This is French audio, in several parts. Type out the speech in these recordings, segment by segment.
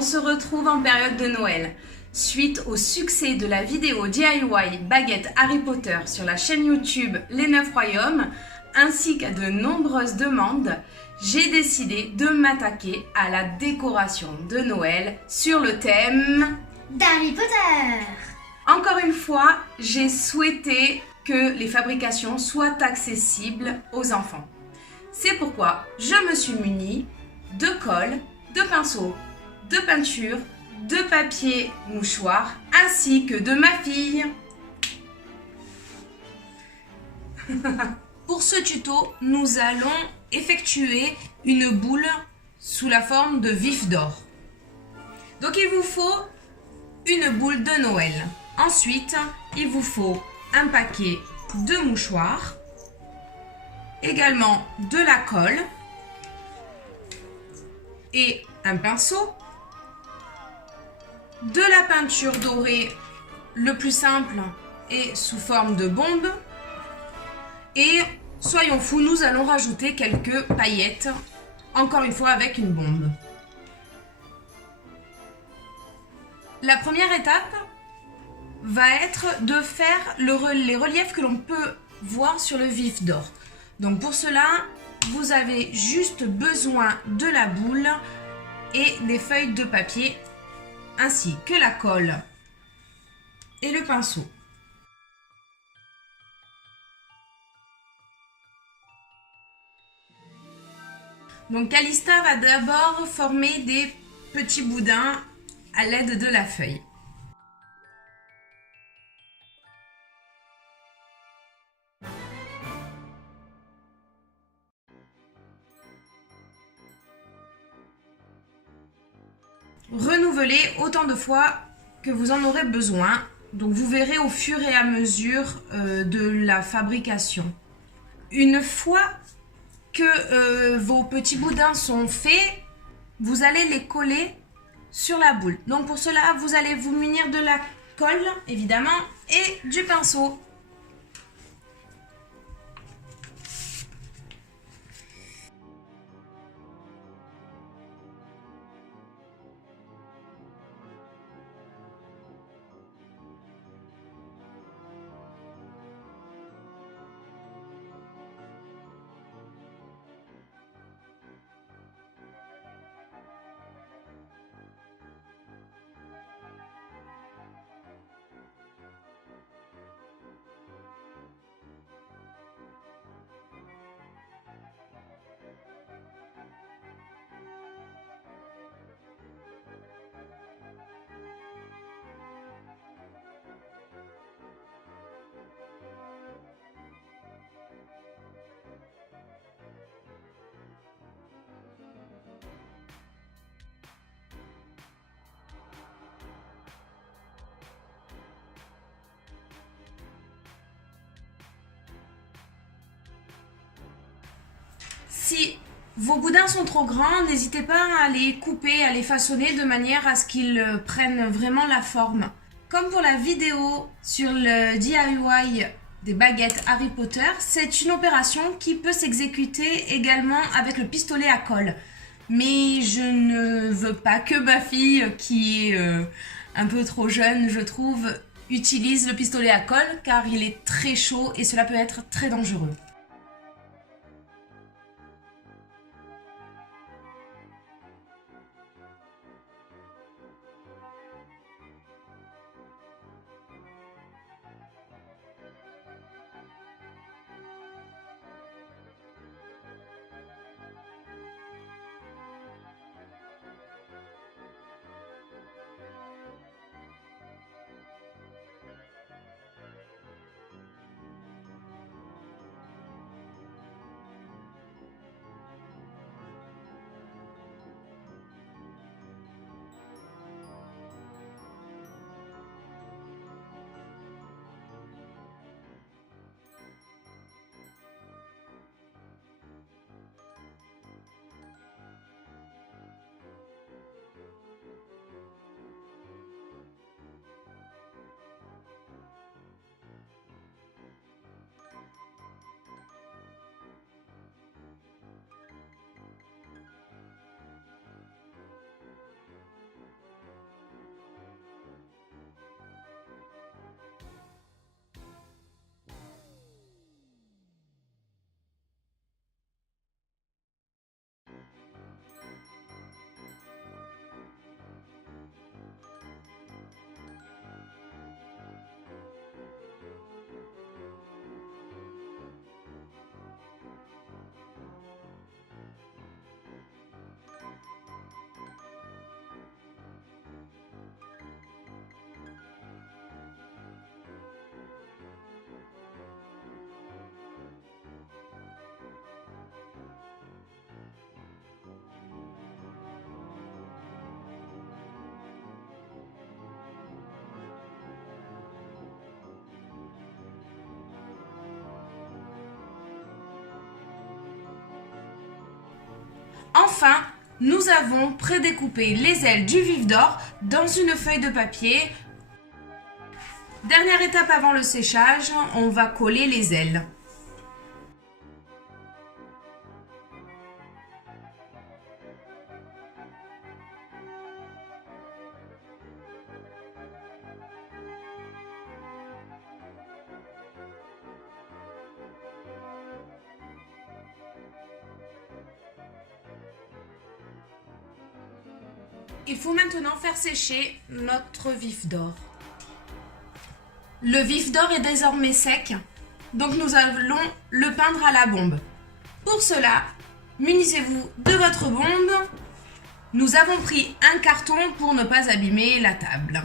On se retrouve en période de Noël. Suite au succès de la vidéo DIY baguette Harry Potter sur la chaîne YouTube Les 9 Royaumes, ainsi qu'à de nombreuses demandes, j'ai décidé de m'attaquer à la décoration de Noël sur le thème d'Harry Potter. Encore une fois, j'ai souhaité que les fabrications soient accessibles aux enfants. C'est pourquoi je me suis munie de colle, de pinceaux, de peinture, de papier mouchoir ainsi que de ma fille. Pour ce tuto, nous allons effectuer une boule sous la forme de vif d'or. Donc il vous faut une boule de Noël. Ensuite, il vous faut un paquet de mouchoirs, également de la colle et un pinceau, de la peinture dorée, le plus simple et sous forme de bombe, et soyons fous, nous allons rajouter quelques paillettes, encore une fois avec une bombe. La première étape va être de faire les reliefs que l'on peut voir sur le vif d'or. Donc pour cela, vous avez juste besoin de la boule et des feuilles de papier, ainsi que la colle et le pinceau. Donc Calista va d'abord former des petits boudins à l'aide de la feuille. Renouvelez autant de fois que vous en aurez besoin. Donc vous verrez au fur et à mesure de la fabrication. Une fois que vos petits boudins sont faits, vous allez les coller sur la boule. Donc pour cela, vous allez vous munir de la colle, évidemment, et du pinceau. Si vos boudins sont trop grands, n'hésitez pas à les couper, à les façonner de manière à ce qu'ils prennent vraiment la forme. Comme pour la vidéo sur le DIY des baguettes Harry Potter, c'est une opération qui peut s'exécuter également avec le pistolet à colle. Mais je ne veux pas que ma fille, qui est un peu trop jeune, je trouve, utilise le pistolet à colle car il est très chaud et cela peut être très dangereux. Enfin, nous avons prédécoupé les ailes du vif d'or dans une feuille de papier. Dernière étape avant le séchage, on va coller les ailes. Il faut maintenant faire sécher notre vif d'or. Le vif d'or est désormais sec, donc nous allons le peindre à la bombe. Pour cela, munissez-vous de votre bombe. Nous avons pris un carton pour ne pas abîmer la table.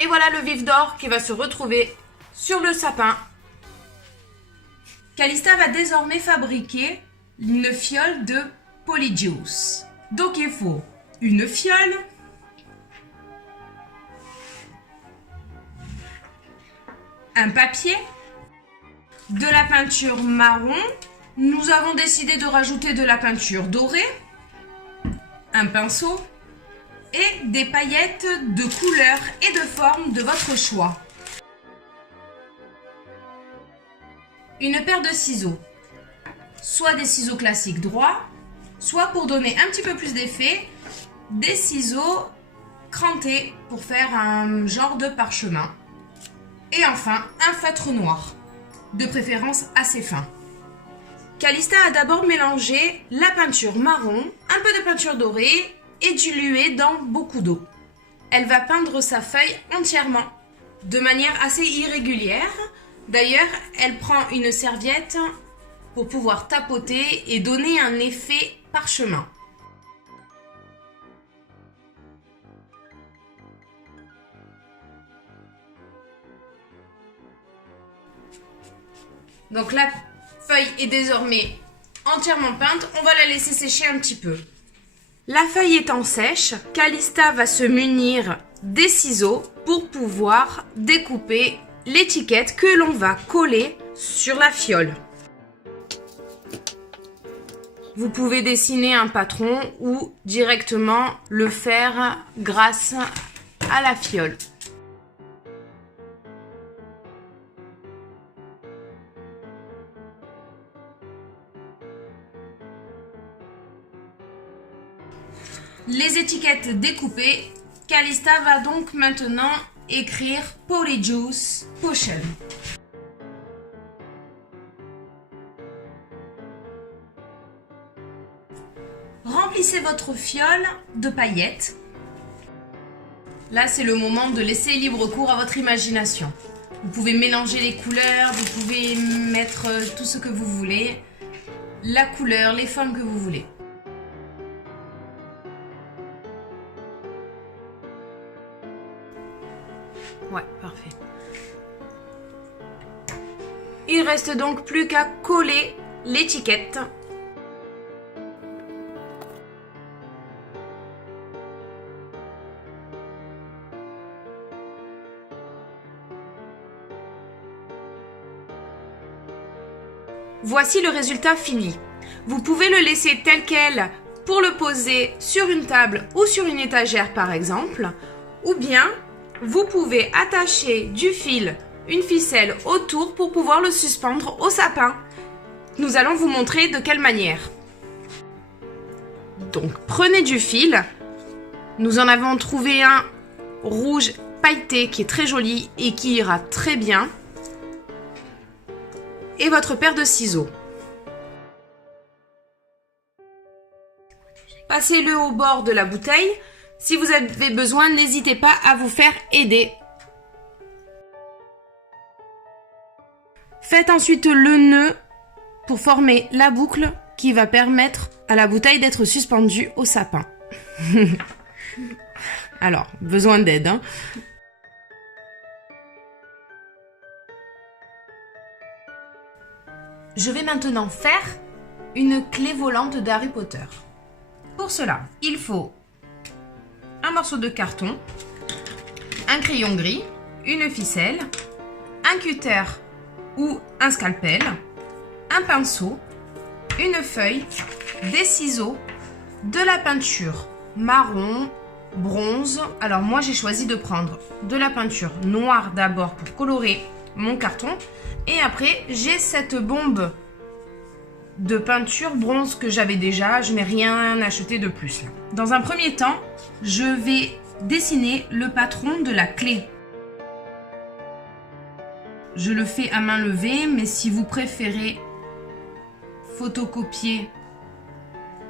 Et voilà le vif d'or qui va se retrouver sur le sapin. Calista va désormais fabriquer une fiole de Polyjuice. Donc il faut une fiole, un papier, de la peinture marron. Nous avons décidé de rajouter de la peinture dorée, un pinceau et des paillettes de couleur et de forme de votre choix. Une paire de ciseaux, soit des ciseaux classiques droits, soit pour donner un petit peu plus d'effet, des ciseaux crantés pour faire un genre de parchemin. Et enfin, un feutre noir, de préférence assez fin. Calista a d'abord mélangé la peinture marron, un peu de peinture dorée et diluée dans beaucoup d'eau. Elle va peindre sa feuille entièrement, de manière assez irrégulière. D'ailleurs, elle prend une serviette pour pouvoir tapoter et donner un effet parchemin. Donc la feuille est désormais entièrement peinte, on va la laisser sécher un petit peu. La feuille étant sèche, Calista va se munir des ciseaux pour pouvoir découper l'étiquette que l'on va coller sur la fiole. Vous pouvez dessiner un patron ou directement le faire grâce à la fiole. Les étiquettes découpées, Calista va donc maintenant écrire Polyjuice Potion. Remplissez votre fiole de paillettes. Là, c'est le moment de laisser libre cours à votre imagination. Vous pouvez mélanger les couleurs, vous pouvez mettre tout ce que vous voulez, la couleur, les formes que vous voulez. Ouais, parfait. Il reste donc plus qu'à coller l'étiquette. Voici le résultat fini. Vous pouvez le laisser tel quel pour le poser sur une table ou sur une étagère par exemple, ou bien vous pouvez attacher du fil, une ficelle autour pour pouvoir le suspendre au sapin. Nous allons vous montrer de quelle manière. Donc prenez du fil. Nous en avons trouvé un rouge pailleté qui est très joli et qui ira très bien. Et votre paire de ciseaux. Passez-le au bord de la bouteille. Si vous avez besoin, n'hésitez pas à vous faire aider. Faites ensuite le nœud pour former la boucle qui va permettre à la bouteille d'être suspendue au sapin. Alors, besoin d'aide, hein. Je vais maintenant faire une clé volante d'Harry Potter. Pour cela, il faut morceau de carton, un crayon gris, une ficelle, un cutter ou un scalpel, un pinceau, une feuille, des ciseaux, de la peinture marron, bronze. Alors moi j'ai choisi de prendre de la peinture noire d'abord pour colorer mon carton. Et après j'ai cette bombe de peinture bronze que j'avais déjà. Je n'ai rien acheté de plus là. Dans un premier temps, je vais dessiner le patron de la clé. Je le fais à main levée, mais si vous préférez photocopier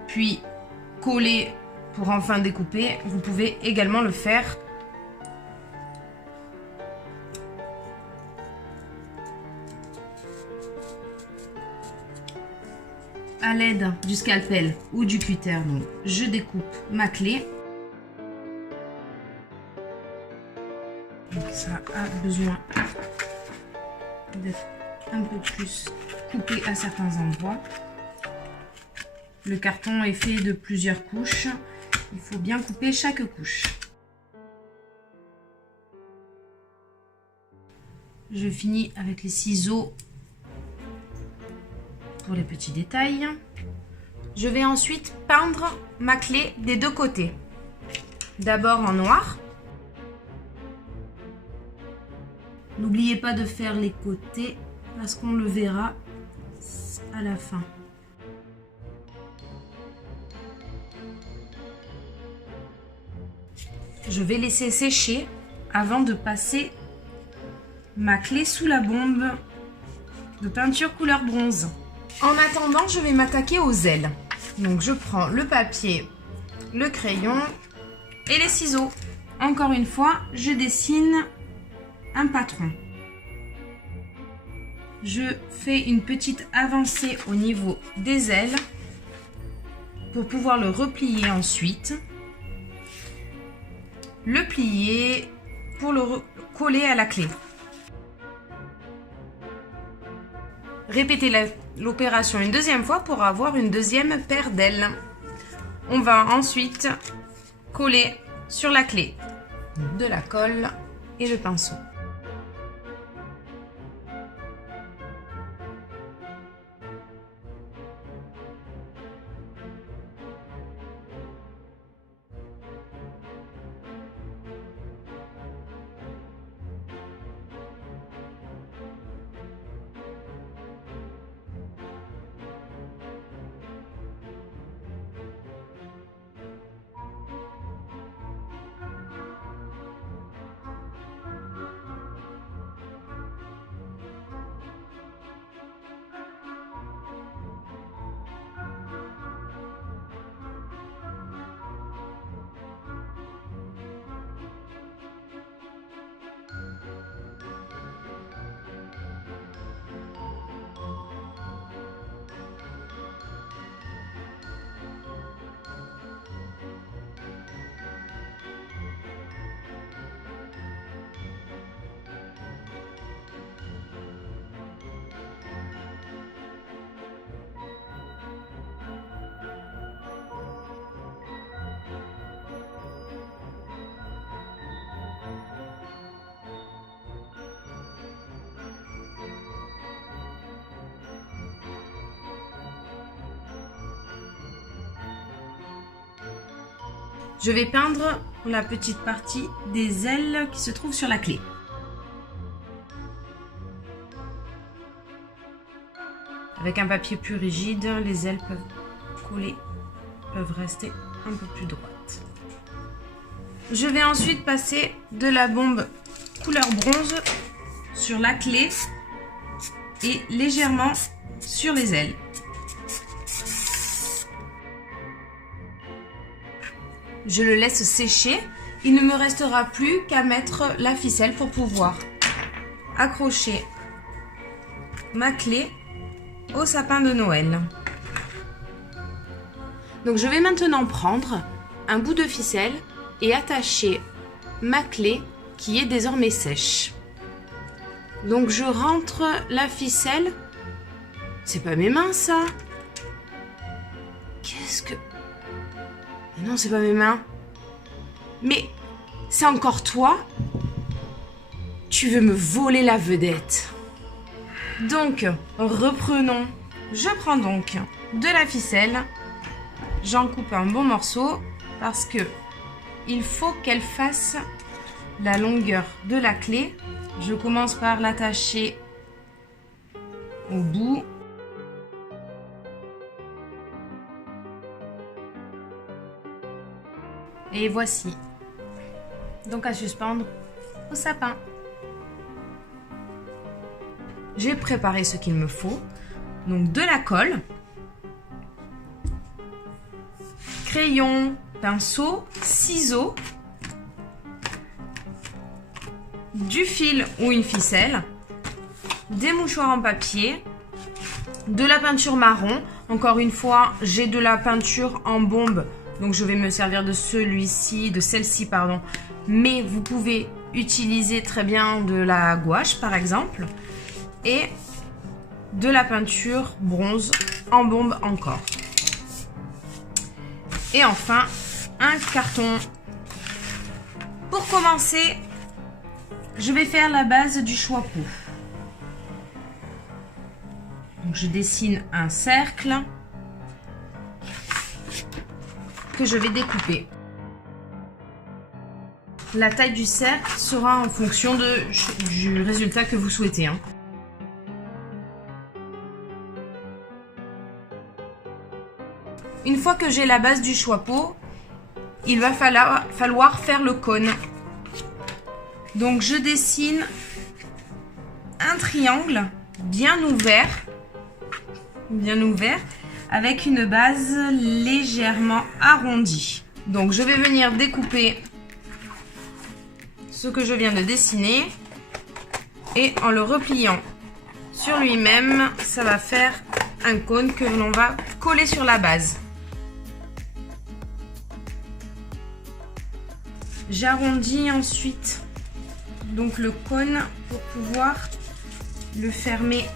puis coller pour enfin découper, vous pouvez également le faire. À l'aide du scalpel ou du cutter. Donc, je découpe ma clé. Donc, ça a besoin d'être un peu plus coupé à certains endroits. Le carton est fait de plusieurs couches. Il faut bien couper chaque couche. Je finis avec les ciseaux pour les petits détails. Je vais ensuite peindre ma clé des deux côtés. D'abord en noir. N'oubliez pas de faire les côtés parce qu'on le verra à la fin. Je vais laisser sécher avant de passer ma clé sous la bombe de peinture couleur bronze. En attendant, je vais m'attaquer aux ailes. Donc je prends le papier, le crayon et les ciseaux. Encore une fois, je dessine un patron. Je fais une petite avancée au niveau des ailes pour pouvoir le replier ensuite. Le plier pour le coller à la clé. Répétez l'opération une deuxième fois pour avoir une deuxième paire d'ailes. On va ensuite coller sur la clé de la colle et le pinceau. Je vais peindre la petite partie des ailes qui se trouve sur la clé. Avec un papier plus rigide, les ailes peuvent coller, peuvent rester un peu plus droites. Je vais ensuite passer de la bombe couleur bronze sur la clé et légèrement sur les ailes. Je le laisse sécher. Il ne me restera plus qu'à mettre la ficelle pour pouvoir accrocher ma clé au sapin de Noël. Donc je vais maintenant prendre un bout de ficelle et attacher ma clé qui est désormais sèche. Donc je rentre la ficelle. C'est pas mes mains ça. Qu'est-ce que... Non, c'est pas mes mains. Mais c'est encore toi? Tu veux me voler la vedette. Donc, reprenons. Je prends donc de la ficelle. J'en coupe un bon morceau parce que il faut qu'elle fasse la longueur de la clé. Je commence par l'attacher au bout. Et voici. Donc à suspendre au sapin. J'ai préparé ce qu'il me faut. Donc de la colle, crayon, pinceau, ciseaux, du fil ou une ficelle, des mouchoirs en papier, de la peinture marron. Encore une fois, j'ai de la peinture en bombe, donc je vais me servir de celle-ci, pardon. Mais vous pouvez utiliser très bien de la gouache, par exemple, et de la peinture bronze en bombe encore. Et enfin, un carton. Pour commencer, je vais faire la base du choix-peau. Donc je dessine un cercle que je vais découper. La taille du cercle sera en fonction du résultat que vous souhaitez, hein. Une fois que j'ai la base du choix-peau, il va falloir faire le cône. Donc je dessine un triangle bien ouvert avec une base légèrement arrondie. Donc je vais venir découper ce que je viens de dessiner et en le repliant sur lui-même, ça va faire un cône que l'on va coller sur la base. J'arrondis ensuite donc le cône pour pouvoir le fermer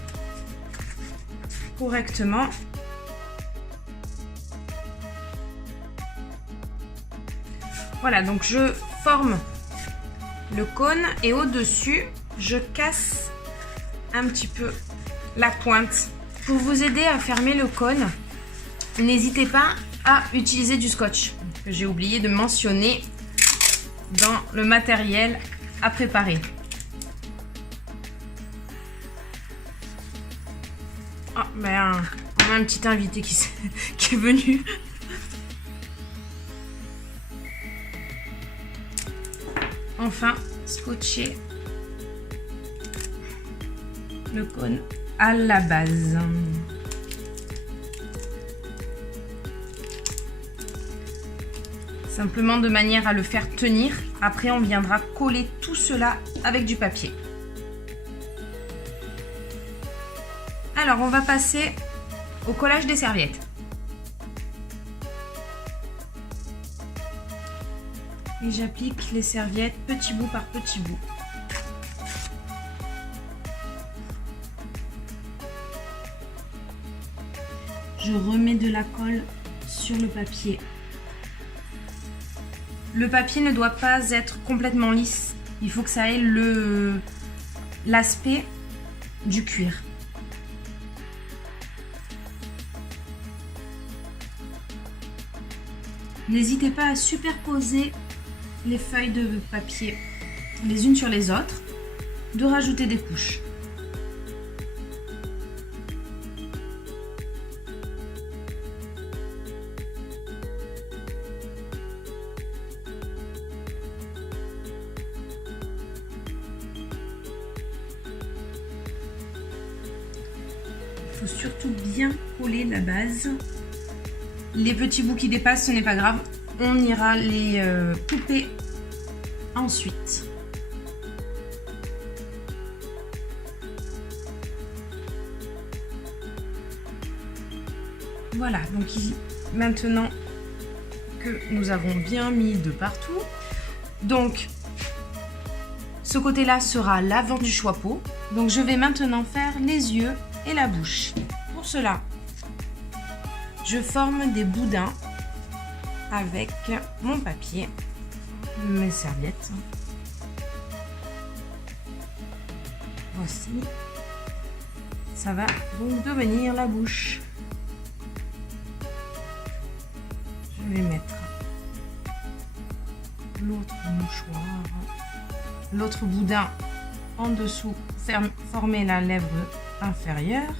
correctement. Voilà, donc je forme le cône et au-dessus, je casse un petit peu la pointe. Pour vous aider à fermer le cône, n'hésitez pas à utiliser du scotch, que j'ai oublié de mentionner dans le matériel à préparer. Ah, ben, on a un petit invité qui est venu. Enfin, scotcher le cône à la base. Simplement de manière à le faire tenir. Après, on viendra coller tout cela avec du papier. Alors, on va passer au collage des serviettes. Et j'applique les serviettes petit bout par petit bout. Je remets de la colle sur le papier. Le papier ne doit pas être complètement lisse. Il faut que ça ait l'aspect du cuir. N'hésitez pas à superposer les feuilles de papier les unes sur les autres, de rajouter des couches. Il faut surtout bien coller la base. Les petits bouts qui dépassent, ce n'est pas grave. On ira les couper ensuite. Voilà, donc maintenant que nous avons bien mis de partout, donc ce côté-là sera l'avant du choix-peau. Donc je vais maintenant faire les yeux et la bouche. Pour cela, je forme des boudins avec mon papier. mes serviettes. Voici. Ça va donc devenir la bouche. Je vais mettre l'autre mouchoir, l'autre boudin en dessous, former la lèvre inférieure.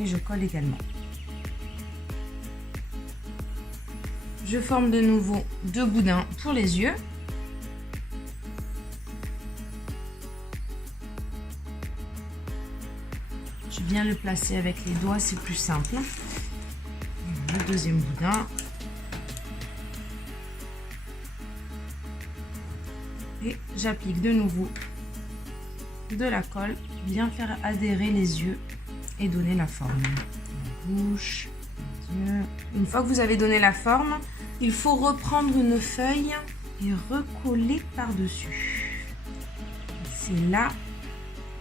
Et je colle également. Je forme de nouveau 2 boudins pour les yeux. Je viens le placer avec les doigts, c'est plus simple. Le deuxième boudin. Et j'applique de nouveau de la colle, bien faire adhérer les yeux et donner la forme. La bouche, les yeux. Une fois que vous avez donné la forme, il faut reprendre une feuille et recoller par-dessus. C'est là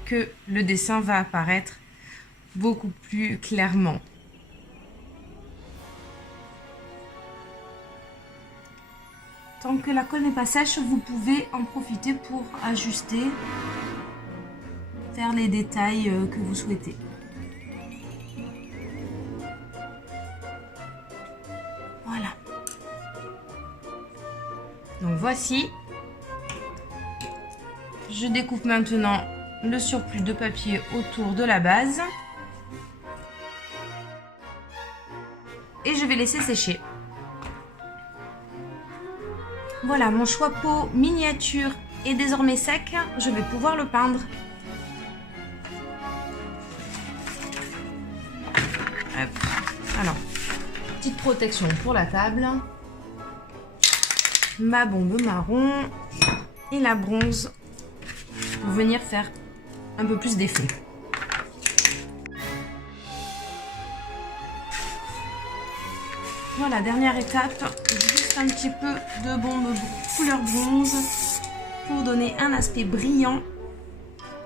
que le dessin va apparaître beaucoup plus clairement. Tant que la colle n'est pas sèche, vous pouvez en profiter pour ajuster, faire les détails que vous souhaitez. Voilà. Donc voici. Je découpe maintenant le surplus de papier autour de la base. Et je vais laisser sécher. Voilà, mon chapeau miniature est désormais sec. Je vais pouvoir le peindre. Hop. Alors, petite protection pour la table. Ma bombe marron et la bronze pour venir faire un peu plus d'effet. Voilà, dernière étape, juste un petit peu de bombe couleur bronze pour donner un aspect brillant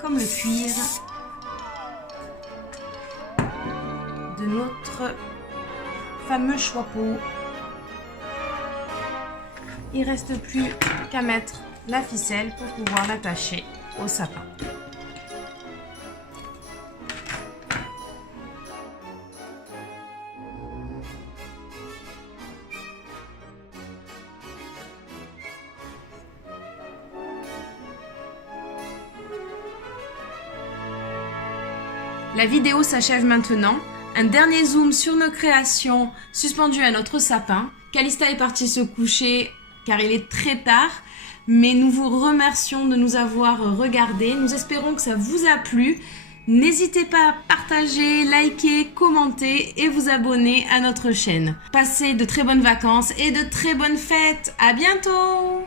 comme le cuir de notre fameux chapeau. Il ne reste plus qu'à mettre la ficelle pour pouvoir l'attacher au sapin. La vidéo s'achève maintenant. Un dernier zoom sur nos créations suspendues à notre sapin. Calista est partie se coucher car il est très tard. Mais nous vous remercions de nous avoir regardés. Nous espérons que ça vous a plu. N'hésitez pas à partager, liker, commenter et vous abonner à notre chaîne. Passez de très bonnes vacances et de très bonnes fêtes. À bientôt!